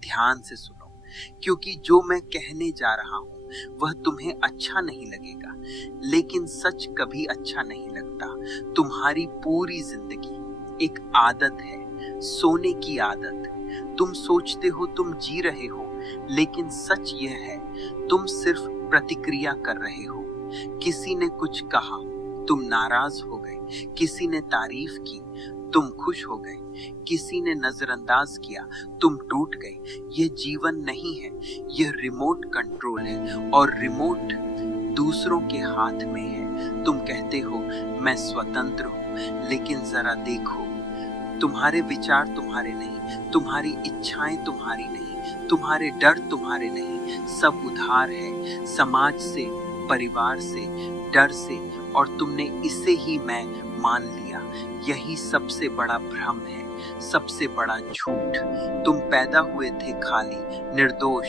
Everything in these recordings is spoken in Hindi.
ध्यान से सुनो, क्योंकि जो मैं कहने जा रहा हूं वह तुम्हें अच्छा नहीं लगेगा, लेकिन सच कभी अच्छा नहीं लगता। तुम्हारी पूरी जिंदगी एक आदत है, सोने की आदत। तुम सोचते हो तुम जी रहे हो, लेकिन सच यह है तुम सिर्फ प्रतिक्रिया कर रहे हो। किसी ने कुछ कहा, तुम नाराज हो गए। किसी ने तारीफ की, तुम खुश हो गए। किसी ने नजरअंदाज किया, तुम टूट गए। यह जीवन नहीं है, यह रिमोट कंट्रोल है, और रिमोट दूसरों के हाथ में है। तुम कहते हो मैं स्वतंत्र हूं, लेकिन जरा देखो, तुम्हारे विचार तुम्हारे नहीं, तुम्हारी इच्छाएं तुम्हारी नहीं, तुम्हारे डर तुम्हारे नहीं। सब उधार है, समाज से, परिवार से, डर से, और तुमने इसे ही मैं मान लिया। यही सबसे बड़ा भ्रम है, सबसे बड़ा झूठ। तुम पैदा हुए थे खाली, निर्दोष,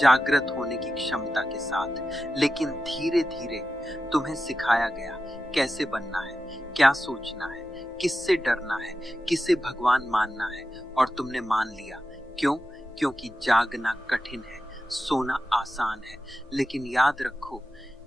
जागृत होने की क्षमता के साथ, लेकिन धीरे धीरे तुम्हें सिखाया गया कैसे बनना है, क्या सोचना है, किससे डरना है, किसे भगवान मानना है, और तुमने मान लिया। क्यों? क्योंकि जागना कठिन है, सोना आसान है। लेकिन याद रखो,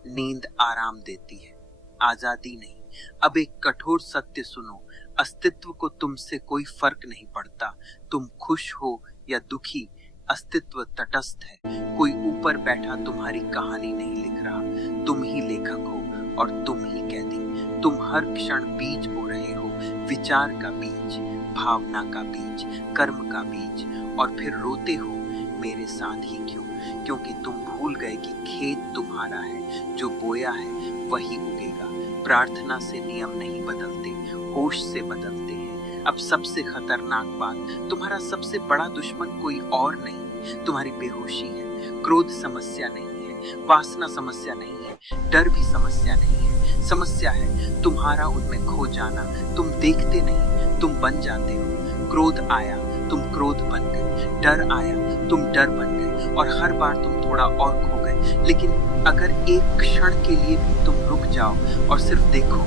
नींद आराम देती है, आजादी नहीं। अब एक कठोर सत्य सुनो, अस्तित्व को तुमसे कोई फर्क नहीं पड़ता। तुम खुश हो या दुखी, अस्तित्व तटस्थ है। कोई ऊपर बैठा तुम्हारी कहानी नहीं लिख रहा, तुम ही लेखक हो और तुम ही कैदी। तुम हर क्षण बीज बो रहे हो, विचार का बीज, भावना का बीज, कर्म का बीज, और फिर रोते हो मेरे साथ ही क्यों? क्योंकि तुम भूल गए कि खेत तुम्हारा है, जो बोया है वही उगेगा। प्रार्थना से नियम नहीं बदलते, होश से बदलते हैं। अब सबसे खतरनाक बात, तुम्हारा सबसे बड़ा दुश्मन कोई और नहीं, तुम्हारी बेहोशी है। क्रोध समस्या नहीं है, वासना समस्या नहीं है, डर भी समस्या नहीं है। समस्या है तुम्हारा उनमें खो जाना। तुम देखते नहीं, तुम बन जाते हो। क्रोध आया, तुम क्रोध बन गए। डर आया, तुम डर बन गए, और हर बार तुम थोड़ा और खो गए। लेकिन अगर एक क्षण के लिए भी तुम रुक जाओ और सिर्फ देखो,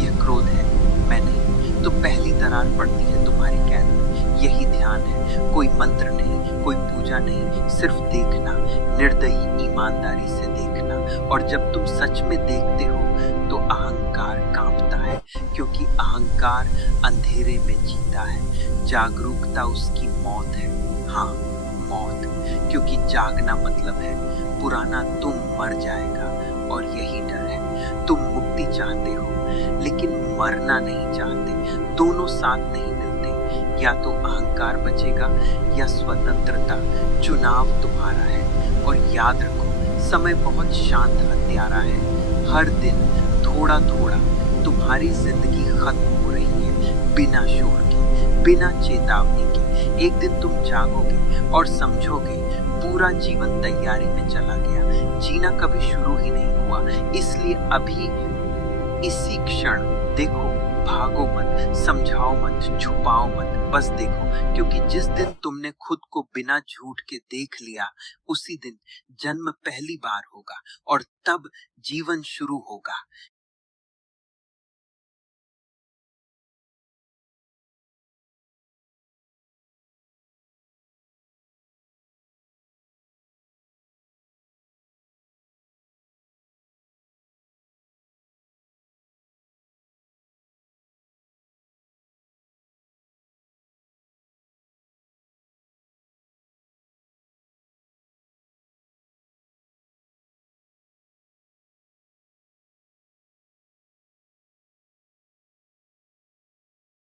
यह क्रोध है, मैं नहीं, तो पहली दरार पड़ती है तुम्हारी कैद में। यही ध्यान है, कोई मंत्र नहीं, कोई पूजा नहीं, सिर्फ देखना, निर्दयी ईमानदारी से देखना। और जब तुम सच में देखते हो तो अहंकार कांपता है, क्योंकि अहंकार अंधेरे में जीता है। जागरूकता उसकी मौत है, हाँ मौत, क्योंकि जागना मतलब है पुराना तुम मर जाएगा, और यही डर है। तुम मुक्ति चाहते हो, लेकिन मरना नहीं चाहते। दोनों साथ नहीं मिलते, या तो अहंकार बचेगा या स्वतंत्रता। चुनाव तुम्हारा है, और याद रखो, समय बहुत शांत हत्यारा है। हर दिन थोड़ा थोड़ा तुम्हारी जिंदगी खत्म हो रही है, बिना शोर के, बिना चेतावनी के। एक दिन तुम जागोगे और समझोगे पूरा जीवन तैयारी में चला गया, जीना कभी शुरू ही नहीं हुआ। इसलिए अभी इसी क्षण देखो, भागो मत, समझाओ मत, छुपाओ मत, बस देखो। क्योंकि जिस दिन तुमने खुद को बिना झूठ के देख लिया, उसी दिन जन्म पहली बार होगा, और तब जीवन शुरू होगा।